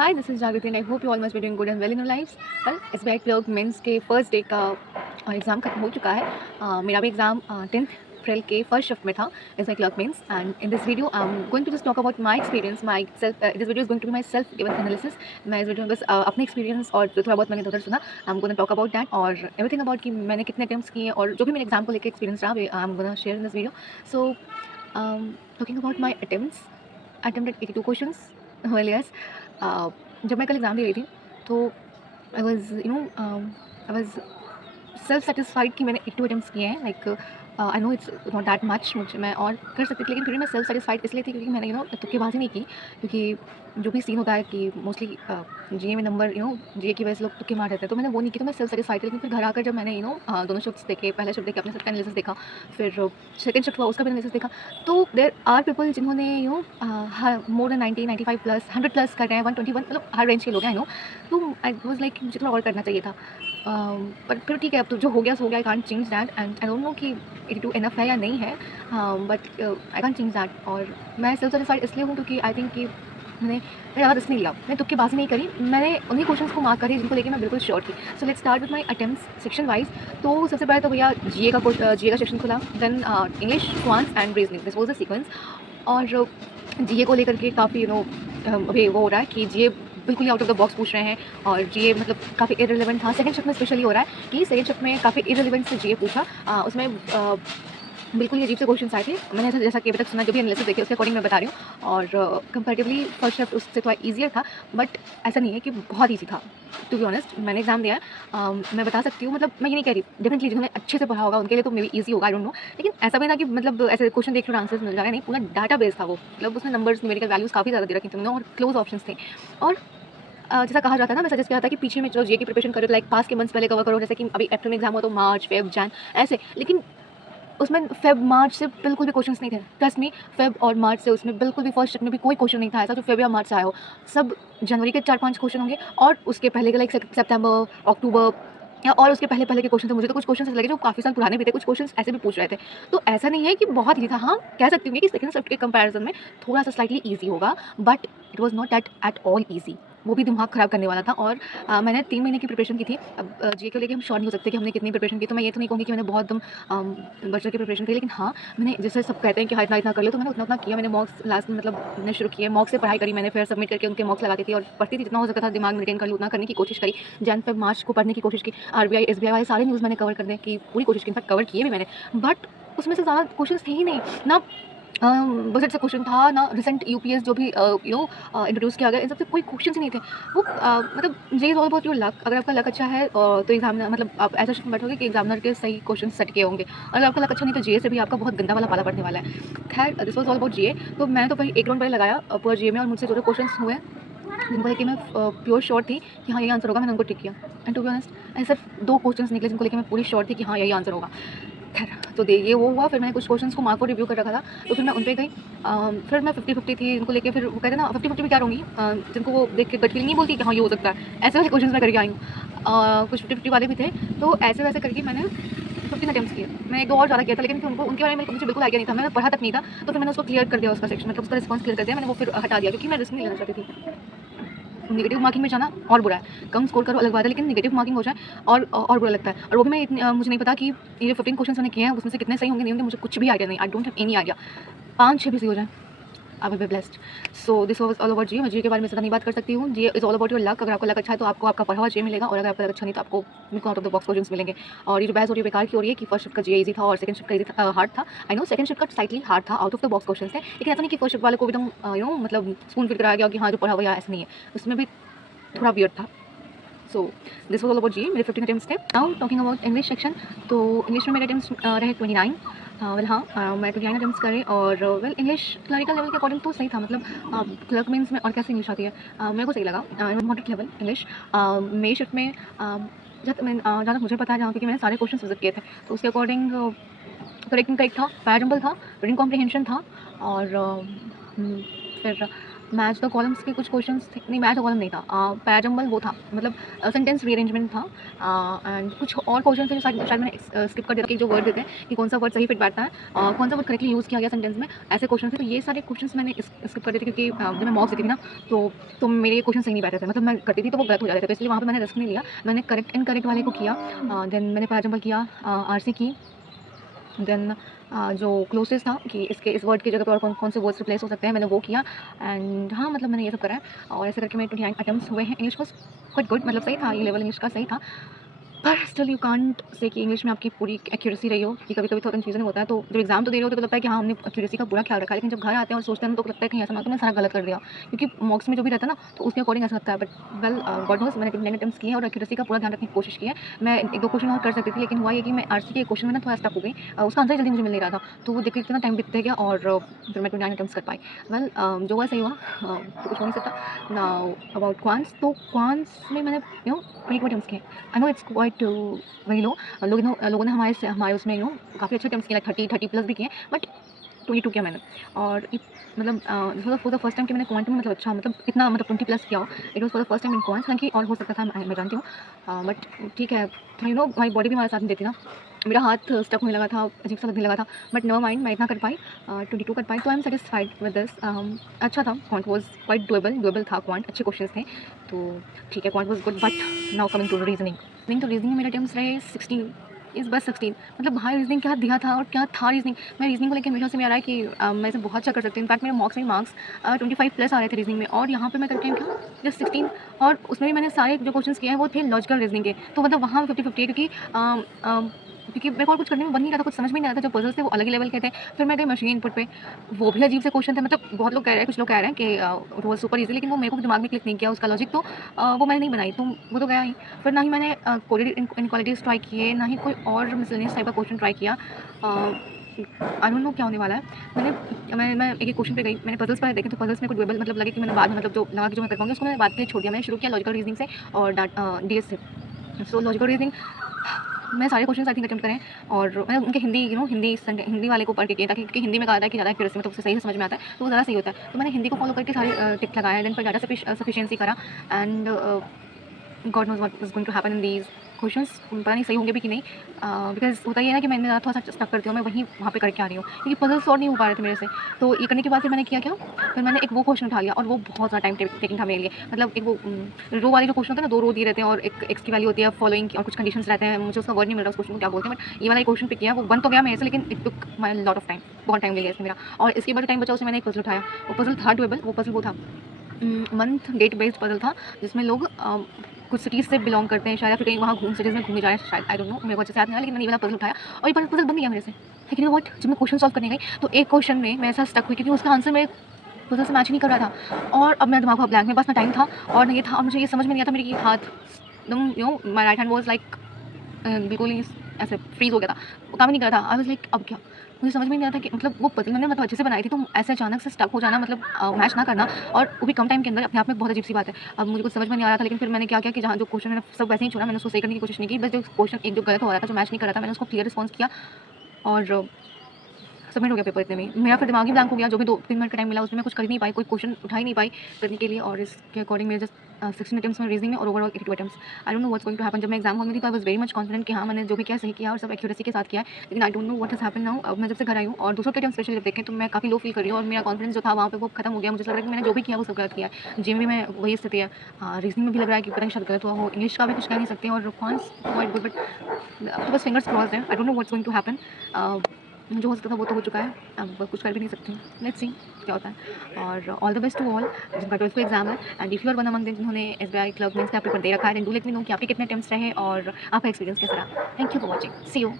Hi, this is Jagriti and I hope you all must be doing good and well in your lifes. Well, SBI clerk mains के first day का exam खत्म हो चुका है। मेरा भी एग्ज़ाम 10th अप्रैल के फर्स्ट शिफ्ट में था, SBI clerk mains. And in this video I am going to just talk about my experience, my self this video is going to be my self given analysis. मैं इस video में बस अपने experience और जो थोड़ा बहुत मैंने उधर सुना, I am gonna talk about that और एवरीथिंग अबाउट कि मैंने कितने अटेम्प्ट्स किए और जो भी मेरे एग्ज़ाम को लेकर एक्सपीरियंस रहा, I am gonna share in this video. So talking about my attempts, attempted 82 questions. Well yes, जब मैं कल एग्ज़ाम दे रही थी तो I was I was self satisfied कि मैंने 82 अटेम्प्ट्स किए हैं। Like I know it's not that much, मुझे मैं और कर सकती थी, लेकिन फिर भी मैं सेल्फ सेटिस्फाइड इसलिए थी क्योंकि मैंने तुक्केबाजी नहीं की। क्योंकि जो भी सीन होता है कि मोस्टली जीए में नंबर जीए की वजह से लोग तुक्के मार देते हैं, तो मैंने वो नहीं की, तो मैं सेल्फ सेटिस्फाइड थी। लेकिन फिर घर आकर जब मैंने दोनों शिफ्ट्स देखे, पहला शिफ्ट देखे, अपने सबका एनालिसिस देखा, फिर सेकंड शिफ्ट हुआ उसका भी एनालिसिस देखा, तो देयर आर पीपल जिन्होंने मोर देन 90 95 प्लस 100 प्लस कर रहे हैं, 121, मतलब हर रेंज के लोग हैं। आई नो, तो आई वाज लाइक मुझे थोड़ा और करना चाहिए था। पर फिर ठीक है, अब तो जो हो गया सो हो गया। I can't change that and I don't no कि 82 इनफ है या नहीं है, but I can't change that. और मैं सेल्फ सेटिस्फाइड इसलिए हूँ क्योंकि आई थिंक कि मैंने ज़्यादा रिस्क नहीं लिया, मैंने तुक्केबाजी नहीं करी, मैंने उन्हीं क्वेश्चंस को मार्क करे जिनको लेके मैं बिल्कुल श्योर थी। So let's start with my attempts section wise. तो सबसे पहले तो भैया जीए का सेक्शन खुला, then English, quants and reasoning, this was the sequence. और जीए को लेकर के काफ़ी अभी वो हो रहा है कि जीए बिल्कुल ही आउट ऑफ द बॉक्स पूछ रहे हैं, और जीए मतलब काफ़ी इररिलेवेंट था। सेकंड शिफ्ट में स्पेशली हो रहा है कि सेकंड शिफ्ट में काफ़ी इररिलेवेंट से जीए पूछा। उसमें बिल्कुल ही अजीब से क्वेश्चंस आए थे। मैंने ऐसा जैसा कि अभी तक सुना, जो भी एनालिसिस देखे उसके अकॉर्डिंग मैं बता रही हूँ। और कंपैरेटिवली फर्स्ट शिफ्ट उससे थोड़ा ईजियर था, बट ऐसा नहीं है कि बहुत ईजी था। टू बी ऑनेस्ट, मैंने एग्जाम दिया है, मैं बता सकती हूँ, मतलब मैं ये नहीं कह रही डेफिनेटली जिन्होंने अच्छे से पढ़ा होगा उनके लिए तो मे बी ईजी होगा, आई डोंट नो। लेकिन ऐसा भी ना कि मतलब ऐसे क्वेश्चन देख रहे हो आंसर्स मिल जाएगा, नहीं, पूरा डाटा बेस था वो, मतलब उसमें नंबर्स, न्यूमेरिकल वैल्यूज़ काफ़ी ज़्यादा दे रखी थी और क्लोज ऑप्शंस थे। और जैसा कहा जाता है ना, मैं सजेस्ट किया था कि पीछे में जो जीए की प्रिपरेशन करो तो लाइक पास के मंथ्स पहले कवर करो, जैसे कि अभी अप्रैल में एग्जाम हो तो मार्च, फेब, जैन ऐसे। लेकिन उसमें फेब मार्च से बिल्कुल भी क्वेश्चंस नहीं थे, ट्रस्ट मी। फेब और मार्च से उसमें बिल्कुल भी फर्स्ट शिफ्ट में भी कोई क्वेश्चन नहीं था ऐसा जो फेब या मार्च से आया हो। सब जनवरी के 4-5 क्वेश्चन होंगे, और उसके पहले के लाइक सितंबर, अक्टूबर या और उसके पहले पहले के क्वेश्चन थे। मुझे तो कुछ क्वेश्चन ऐसे लगे जो काफ़ी साल पुराने भी थे, कुछ क्वेश्चन ऐसे भी पूछ रहे थे। तो ऐसा नहीं है कि बहुत ईजी था। हाँ, कह सकती हूँ कि सेकंड शिफ्ट के कंपैरिजन में थोड़ा सा स्लाइटली ईजी होगा, but it was not that at all easy. वो भी दिमाग ख़राब करने वाला था। और मैंने 3 महीने की प्रिपरेशन की थी। अब जीए को लेके हम श्योर नहीं हो सकते कि हमने कितनी प्रिपरेशन की, तो मैं ये तो नहीं कहूँगी कि मैंने बहुत बढ़ चढ़ के प्रिपरेशन की। लेकिन हाँ, मैंने जैसे सब कहते हैं कि हाँ इतना इतना कर लो, तो मैंने उतना उतना किया। मैंने मॉक्स लास्ट में मतलब मैंने शुरू किए, मॉक से पढ़ाई करी मैंने, फिर सबमिट करके उनके मॉक्स लगाती थी और पढ़ती थी, जितना हो सकता था दिमाग में रिटेन कर लूँ उतना करने की कोशिश करी। जैन फेब मार्च को पढ़ने की कोशिश की, आरबीआई एसबीआई वाले सारे न्यूज़ मैंने कवर करने की पूरी कोशिश की, इनफैक्ट कवर किए भी मैंने। बट उसमें से ज़्यादा क्वेश्चन थे ही नहीं ना। बजट से क्वेश्चन था ना, रिसेंट यूपीएस जो भी इंट्रोड्यूस किया गया, इन सबसे कोई क्वेश्चन ही नहीं थे। वो मतलब J is all about your luck. अगर आपका लक अच्छा है तो एग्जामिनर, मतलब आप ऐसा शिफ्ट में बैठोगे कि एग्जामिनर के सही क्वेश्चन सेट किए होंगे। अगर आपका लक अच्छा नहीं तो जीए से भी आपका बहुत गंदा वाला पाला पड़ने वाला है। खैर, दिस वॉज ऑल अबाउट जीए। तो मैं तो भाई एक राउंड पहले लगाया पूरा जीए में, और मुझसे जो जो क्वेश्चन हुए जिनको लेके मैं प्योर श्योर थी कि हाँ यही आंसर होगा, मैंने उनको टिक किया। एंड टू बी ऑनेस्ट, ऐसे सिर्फ 2 क्वेश्चंस निकले जिनको लेके मैं पूरी श्योर थी कि हाँ यही आंसर होगा। खैर, तो ये वो हुआ। फिर मैंने कुछ क्वेश्चंस को मार्क को रिव्यू कर रखा था, तो फिर मैं उन पे गई। फिर मैं 50-50 थी इनको लेके। फिर वो कहते हैं ना 50-50 भी क्या रहूँगी, जिनको वो देख के गट फीलिंग नहीं बोलती कि हाँ ये हो सकता है, ऐसे वाले क्वेश्चंस मैं करके आई हूँ। कुछ 50-50 वाले भी थे, तो ऐसे वैसे करके मैंने 15 अटेम्प्ट्स किए। मैं 1-2 और ज़्यादा किया था, लेकिन फिर उनको उनके बारे में मुझे बिल्कुल आइडिया नहीं था, मैंने पढ़ा तक नहीं था। तो फिर मैंने उसको क्लियर कर दिया, उसका सेक्शन, मतलब उसका रिस्पॉन्स क्लियर कर दिया मैंने, वो फिर हटा दिया क्योंकि मैं रिस्क नहीं लेना चाहती थी। नेगेटिव मार्किंग में जाना और बुरा है, कम स्कोर करो अलग बात है, लेकिन नेगेटिव मार्किंग हो जाए और बुरा लगता है। और वो भी मैं मुझे नहीं पता कि ये 15 क्वेश्चन मैंने किए हैं उसमें से कितने सही होंगे नहीं होंगे, मुझे कुछ भी आइडिया नहीं। I don't have any idea. 5-6 भी सही हो जाए, I will be blessed. So this was all about GA. मैं जीए के बारे में ज़्यादा नहीं बात कर सकती हूँ। GA is all about your luck. अगर आपका लक अच्छा है तो आपको आपका पढ़ा हुआ जीए मिलेगा, और अगर आपका लक अच्छा नहीं तो आपको बिल्कुल out of the box questions मिलेंगे। और ये जो बहस हो रही है बेकार की हो रही है कि फर्स्ट शिफ्ट का जीए ईजी था और सेकंड शिफ्ट का ईजी था, हार्ड था। आई नो सेकंड शिफ्ट का स्लाइटली हार्ड था, out of the box questions थे, लेकिन ऐसा नहीं कि फर्स्ट शिफ्ट वाले को भी एकदम मतलब स्पून फीड कराया गया कि हाँ जो पढ़ा हुआ है, ऐसा नहीं है। उसमें भी थोड़ा वियर्ड था। So this was all about G. मेरे 15 अटेम्प्ट्स थे। Now talking about English section, तो इंग्लिश में मेरे अटेम्प्ट्स रहे 29। वेल हाँ, मैं 29 अटेम्प्ट्स करे। और वेल इंग्लिश क्लरिकल लेवल के अकॉर्डिंग तो सही था, मतलब क्लर्क मीन्स में और कैसे इंग्लिश आती है, मेरे को सही लगा। Moderate level English. मेरी शिफ्ट में जहाँ तक मुझे पता है, जहाँ क्योंकि मैंने सारे क्वेश्चन विजिट किए थे, तो उसके अकॉर्डिंग करेक्ट था, पैराजम्बल था, रीडिंग कॉम्प्रिहेंशन था, और फिर मैच द कॉलम्स के कुछ क्वेश्चंस थे, नहीं मैच द कॉलम नहीं था, पैराजम्बल वो था, मतलब सेंटेंस रीअरेंजमेंट था, एंड कुछ और क्वेश्चन थे जो शायद शायद मैंने स्किप कर दिया कि जो वर्ड देते हैं कि कौन सा वर्ड सही फिट बैठता है, कौन सा वर्ड करेक्टली यूज़ किया गया सेंटेंस में, ऐसे क्वेश्चन थे। तो ये सारे क्वेश्चन मैंने स्किप कर दिए थे क्योंकि जब मैं मॉक्स देती थी ना तो मेरे क्वेश्चन सही नहीं बैठे थे, मतलब मैं करती थी तो वो गलत हो जाते थे, तो इसलिए वहाँ पे मैंने रिस्क नहीं लिया, मैंने करेक्ट इनकरेक्ट वाले को किया, देन मैंने पैराजम्बल किया, आरसी की, देन जो क्लोजेस्ट था कि इसके इस वर्ड की जगह पे और कौन कौन से वर्ड्स रिप्लेस हो सकते हैं, मैंने वो किया। एंड हाँ, मतलब मैंने ये सब करा है और ऐसे करके मेरे 29 अटेम्प्ट्स हुए हैं। इंग्लिश वाज क्वाइट गुड, मतलब सही था, ये लेवल इंग्लिश का सही था, पर स्टिल यू कांट से कि इंग्लिश में आपकी पूरी एक्यूरेसी रही हो, कि कभी-कभी थोड़ा कन्फ्यूजन होता है। तो जब एग्ज़ाम तो दे रहे होते तो लगता है कि हाँ, हमने एक्यूरेसी का पूरा ख्याल रखा है, लेकिन जब घर आते हैं और सोचते हैं तो लगता है कहीं ऐसा ना हो कि मैंने सारा गलत कर दिया। क्योंकि मॉक्स में जो भी रहता है ना, तो उसके अकॉर्डिंग ऐसा लगता है, बट वेल गॉड नोज़ मैंने 29 अटेम्प्ट्स किए हैं और एक्यूरेसी का पूरा ध्यान रखने की कोशिश की है। मैं 1-2 क्वेश्चन और कर सकती थी, लेकिन हुआ ये कि मैं आरसी के क्वेश्चन में ना थोड़ा स्टक हो गई। उसका आंसर जल्दी मुझे मिल नहीं रहा था, तो वो देखते-देखते ना टाइम बीतते गया और फिर मैं 29 अटेम्प्ट्स कर पाई। वेल जो हुआ सही हुआ, तो कुछ हो नहीं सकता। नाउ अबाउट क्वांट्स, तो क्वांट्स में मैंने 22 अटेम्प्ट्स किए। I know it's quite very low, लोगों ने हमारे उसमें काफ़ी अच्छे अटेम्प्ट्स किए, लाइक 30 प्लस भी किए, बट 22 किया मैंने। और मतलब फॉर द फर्स्ट टाइम कि मैंने क्वांट में मतलब अच्छा मतलब इतना मतलब 20 प्लस किया हो, it was for the first time in quants. हालांकि और हो सकता था, मैं जानती हूँ, बट ठीक है, माई बॉडी भी हमारे साथ नहीं देती ना, मेरा हाथ स्टक होने लगा था, अजीब सा लगने लगा था, बट नेवर माइंड, मैं इतना कर पाई, 22 कर पाई, तो I am satisfied with this. अच्छा था, क्वांट वॉज क्वाइट डुएबल था, क्वांट अच्छे क्वेश्चन थे, तो ठीक है, quant was good. But now coming to reasoning, तो रीजनिंग में मेरे अटेम्प्ट्स रहे 16, इस बस 16, मतलब भाई रीजनिंग क्या दिया था और क्या था रीजनिंग। मैं रीजनिंग को लेकर हमेशा से मेरा है कि मैं इसे बहुत अच्छा कर सकती हूँ। इनफैक्ट मेरे मॉक्स में मार्क्स 25 प्लस आ रहे थे रीजनिंग में, और यहाँ पे मैं करके क्या जस्ट 16, और उसमें भी मैंने सारे जो क्वेश्चंस किए हैं वो थे लॉजिकल रीजनिंग के, तो मतलब वहाँ 50-50 है, क्योंकि मेरे को और कुछ करने में बन नहीं रहा था, कुछ समझ में नहीं आ रहा था। जो पजल्स थे वो अलग ही लेवल के थे, फिर मैं गई मशीन इनपुट पे, वो भी अजीब से क्वेश्चन थे, मतलब बहुत लोग कह रहे हैं, कुछ लोग कह रहे हैं कि वो सुपर ईजी, लेकिन वो मेरे को दिमाग में क्लिक नहीं किया उसका लॉजिक, तो वो मैंने नहीं बनाई, तो वो तो गया ही। फिर ना ही मैंने कोडेड इनक्वालिटीज़ ट्राई किए, ना ही कोई और मिसलेनियस टाइप का क्वेश्चन ट्राई किया। आई डोंट नो क्या होने वाला है। मैं एक क्वेश्चन पे गई, मैंने पजल्स पहले देखे, तो पजल्स में कुछ डुएबल मतलब लगे कि मैंने बाद में मतलब जो लगा कि जो मैं कर पाऊँगी उसको मैंने बाद के लिए छोड़ दिया। मैंने शुरू किया लॉजिकल रीजनिंग से और डीएस से। सो लॉजिकल रीजनिंग मैं सारे क्वेश्चन आई थिंक अटेम्प्ट करें, और मैंने उनके हिंदी वाले को पढ़ के किया, ताकि क्योंकि हिंदी में कहा था कि ज़्यादा एक्यूरेसी में तो उससे सही से समझ में आता है, तो वो ज़्यादा सही होता है। तो मैंने हिंदी को फॉलो करके सारे टिप्स लगाए, देन फिर डाटा सफिशिएंसी करा, and God knows what is going to happen in these questions. पता नहीं सही होंगे भी कि नहीं, बिकॉज़ होता ये है ना कि मैं मेरा थोड़ा सा स्टक करती हूँ, मैं वहाँ पे करके आ रही हूँ, क्योंकि पज़ल्स सॉल्व नहीं हो पा रहे थे मेरे से। तो ये करने के बाद फिर मैंने किया क्या, फिर मैंने एक वो क्वेश्चन उठा लिया, और वो बहुत ज़्यादा टाइम टेकिंग था मेरे लिए। मतलब एक वो रो वाले जो क्वेश्चन होते हैं ना, 2 रो दिए रहते हैं और एक एक्स की वैल्यू होती है फॉलोइंग की, और कुछ कंडीशंस रहते हैं, मुझे उसका वर्ड नहीं मिल रहा उस क्वेश्चन को क्या बोलते हैं, बट ये वाला क्वेश्चन पे किया, वो बन तो गया मेरे से, लेकिन it took my lot of time, बहुत टाइम ले लिया इसमें मेरा। और इसके बाद टाइम बचा, उसमें मैंने एक पज़ल उठाया, वो पज़ल था डुएबल, वो पज़ल वो था मंथ डेट बेस्ड पज़ल था, जिसमें लोग कुछ सिटीज़ से बिलॉन्ग करते हैं शायद, या फिर कहीं वहाँ सिटीज़ में घूमने जा रहे हैं शायद, आई डोंट नो, मेरे को अच्छे से याद नहीं आया, लेकिन मैंने ये वाला पज़ल उठाया और ये पज़ल बन गया मेरे से। लेकिन व्हाट, जब मैं क्वेश्चन सॉल्व करने गई तो एक क्वेश्चन में मैं ऐसा स्टक हुई, क्योंकि उसका आंसर मेरे पज़ल से मैच ही नहीं कर रहा था, और अब मेरा दिमाग हुआ ब्लैंक, मेरे पास ना टाइम था और ना ये था, और मुझे ये समझ में नहीं आता, मेरी हाथ एकदम my right hand was like बिल्कुल ही ऐसे फ्रीज़ हो गया था, वो काम ही नहीं कर रहा था। आई वाज़ लाइक अब क्या? मुझे समझ में नहीं आता कि मतलब वो पज़ल मैंने मतलब अच्छे से बनाई थी, तो ऐसे अचानक से स्टक हो जाना, मतलब मैच ना करना, और वो भी कम टाइम के अंदर, अपने आप में बहुत अजीब-सी बात है। अब मुझे कुछ समझ में नहीं आ रहा था, लेकिन फिर मैंने क्या किया कि जहाँ जो क्वेश्चन मैंने सब वैसे ही छोड़ा, मैंने उसको सही करने की कोशिश नहीं की, बस जो क्वेश्चन एक जो गलत हो रहा था, जो मैच नहीं कर रहा था, मैंने उसको क्लियर रिस्पॉन्स किया, और सबमिट हो गया पेपर इतने में ही। मेरा फिर दिमाग ही ब्लैंक हो गया, जो भी 2-3 मिनट का टाइम मिला उसमें मैं कुछ कर ही नहीं पाई, कोई क्वेश्चन उठा ही नहीं पाई करने के लिए, और इसके अकॉर्डिंग मेरे जस्ट 16 अटेम्प्ट्स में रीजनिंग में और overall 82 attempts. I don't know what's going to happen. जब मैं एग्जाम हॉल में थी तो I was very much confident कि हाँ, मैंने जो भी किया सही किया और सब एक्यूरेसी के साथ किया है, लेकिन आई don't know what has happened now. अब मैं जब से घर आई हूँ और दूसरों के अटेम्प्ट स्पेशली जब देखें, तो मैं काफ़ी लो फील कर रही हूँ, और मेरा कॉन्फिडेंस जो था वहाँ पे वो खत्म हो गया। मुझे लग रहा है कि मैंने जो भी किया वो सब गलत किया है। जी में भी मैं वही स्थिति है, रीजनिंग में भी लग रहा है कि पता नहीं शायद गलत हुआ हो, इंग्लिश का भी कुछ कह नहीं सकते, और क्वांट्स क्वाइट गुड, बट अब तो बस फिंगर्स क्रॉस्ड है। I don't know what's going to happen. जो हो सकता था वो तो हो चुका है, अब कुछ कर भी नहीं सकती। लेट्स सी क्या होता है, और all the best to all जिनका 12th का एग्जाम है, and if you are one among them जिन्होंने एसबीआई क्लर्क मेंस का पेपर दे रखा है, then do let me know कि आपके कितने अटेम्प्ट्स रहे और आपका एक्सपीरियंस कैसा रहा। Thank you for watching, see you.